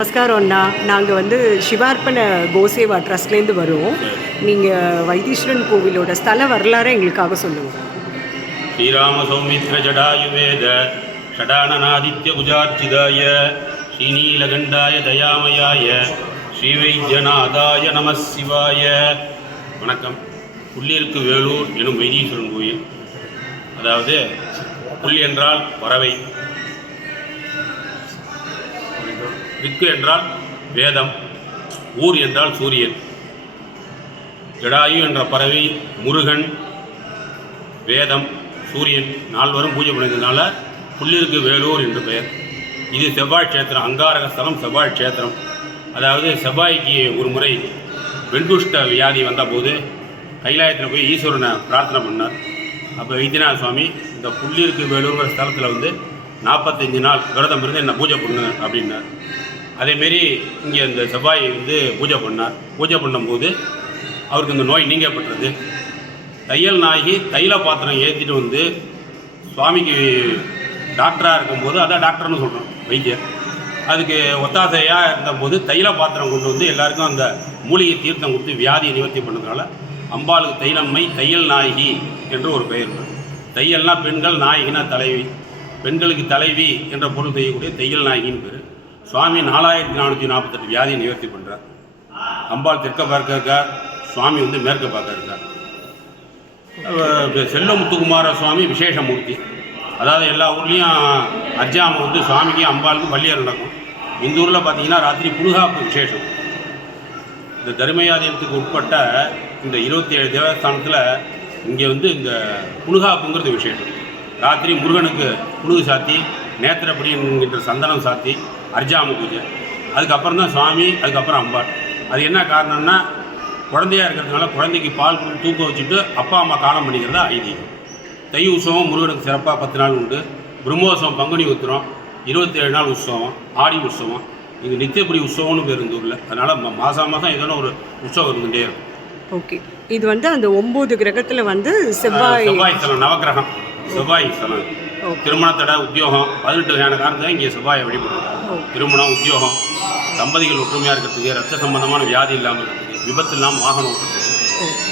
நமஸ்காரம் அண்ணா. நாங்கள் சிவார்ப்பண கோசேவா ட்ரஸ்ட்லேருந்து வரோம். நீங்கள் வைத்தீஸ்வரன் கோவிலோட ஸ்தல வரலாறு எங்களுக்காக சொல்லுங்கள். ஸ்ரீராம சௌமித்ர ஜடாயுவேத ஷடானநாதித்ய குஜார்ச்சிதாய ஸ்ரீநீலகண்டாய தயாமயாய ஸ்ரீவைத்தியநாதாய நம சிவாய. வணக்கம். புள்ளிருக்கு வேலூர் எனும் வைத்தீஸ்வரன் கோயில். அதாவது புள்ளி என்றால் பறவை, ரிக்கு என்றால் வேதம், ஊர் என்றால் சூரியன், ஜடாயு என்ற பறவை முருகன், வேதம், சூரியன் நால்வரும் பூஜை பண்ணியதுனால புள்ளிருக்கு வேலூர் என்று பெயர். இது செவ்வாய் க்ஷேத்திரம், அங்காரக ஸ்தலம் செவ்வாய் க்ஷேத்திரம். அதாவது செவ்வாய்க்கு ஒரு முறை வெண்குஷ்ட வியாதி வந்தபோது கைலாயத்தில் போய் ஈஸ்வரனை பிரார்த்தனை பண்ணார். அப்போ வைத்தியநாத சுவாமி இந்த புள்ளிருக்கு வேலூர்ங்கிற ஸ்தலத்தில் 45 நாள் விரதம் இருந்து என்னை பூஜை பண்ணு அப்படின்னார். அதேமாரி இங்கே இந்த செவ்வாய் பூஜை பண்ணார். பூஜை பண்ணும்போது அவருக்கு இந்த நோய் நீங்கப்பட்டது. தையல் நாயகி தைல பாத்திரம் ஏற்றிட்டு சுவாமிக்கு டாக்டராக இருக்கும்போது, அதான் டாக்டர்னு சொல்கிறோம் வைத்தியர், அதுக்கு ஒத்தாசையாக இருந்தபோது தைல பாத்திரம் கொண்டு எல்லாருக்கும் அந்த மூலிகை தீர்த்தம் கொடுத்து வியாதியை நிவர்த்தி பண்ணதுனால அம்பாளுக்கு தைலம்மை தையல் நாயகி என்று ஒரு பெயர். தையல்னா பெண்கள், நாயகினா தலைவி. பெண்களுக்கு தலைவி என்ற பொருள் செய்யக்கூடிய தையல் நாயகின்னு பேர். சுவாமி 4448 வியாதியை நிவர்த்தி பண்ணுறார். அம்பாள் தெற்க பார்க்க இருக்கார், சுவாமி மேற்க பார்க்க இருக்கார். செல்லமுத்துக்குமார சுவாமி விசேஷமூர்த்தி. அதாவது எல்லா ஊர்லேயும் அர்ஜாமம் சுவாமிக்கு அம்பாளுக்கு பள்ளியர் நடக்கும். இந்த ஊரில் பார்த்தீங்கன்னா ராத்திரி புனுகாப்பு விசேஷம். இந்த தர்மயாதீனத்துக்கு உட்பட்ட இந்த 27 தேவஸ்தானத்தில் இங்கே இந்த புனுகாப்புங்கிறது விசேஷம். ராத்திரி முருகனுக்கு புனுகு சாத்தி, நேத்திரப்படி என்கின்ற சந்தனம் சாத்தி அர்ஜாம பூஜை. அதுக்கப்புறம் தான் சுவாமி, அதுக்கப்புறம் அம்பாள். அது என்ன காரணம்னா, குழந்தையாக இருக்கிறதுனால குழந்தைக்கு பால் தூக்க வச்சுட்டு அப்பா அம்மா காலம் பண்ணிக்கிறதா ஐதீகம். தை உற்சவம் முருகனுக்கு சிறப்பாக 10 நாள் உண்டு. பிரம்மோற்சவம் பங்குனி உத்திரம் 27 நாள் உற்சவம். ஆடி உற்சவம், இது நித்தியப்படி உற்சவம்னு பேர் இந்த ஊரில். அதனால் மாதம் மாதம் ஏதோ ஒரு உற்சவம் இருந்துகிட்டே இருக்கும். ஓகே, இது அந்த 9 கிரகத்தில் செவ்வாய் ஸ்தலம், நவகிரகம் செவ்வாய் ஸ்தலம். திருமணத்தடை, உத்தியோகம், 18 வகையான காரணத்தை இங்கே செவ்வாயை வழிபடுறோம். திருமணம், உத்தியோகம், தம்பதிகள் ஒற்றுமையாக இருக்கிறதுக்கு, ரத்த சம்பந்தமான வியாதி இல்லாமல் இருக்கிறதுக்கு, விபத்து இல்லாமல் வாகனம் ஓட்டுறதுக்கு,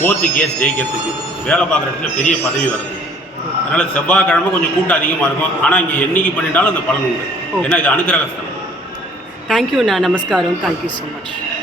கோர்ட்டு கேஸ் ஜெயிக்கிறதுக்கு, வேலை பார்க்குற இடத்துல பெரிய பதவி வருது. அதனால் செவ்வாய்க்கிழமை கொஞ்சம் கூட்டம் அதிகமாக இருக்கும். ஆனால் இங்கே என்னைக்கு பண்ணிட்டாலும் அந்த பலன் உண்டு. ஏன்னா இது அனுகிரக ஸ்தலம். தேங்க்யூண்ணா. நமஸ்காரம். Thank you so much.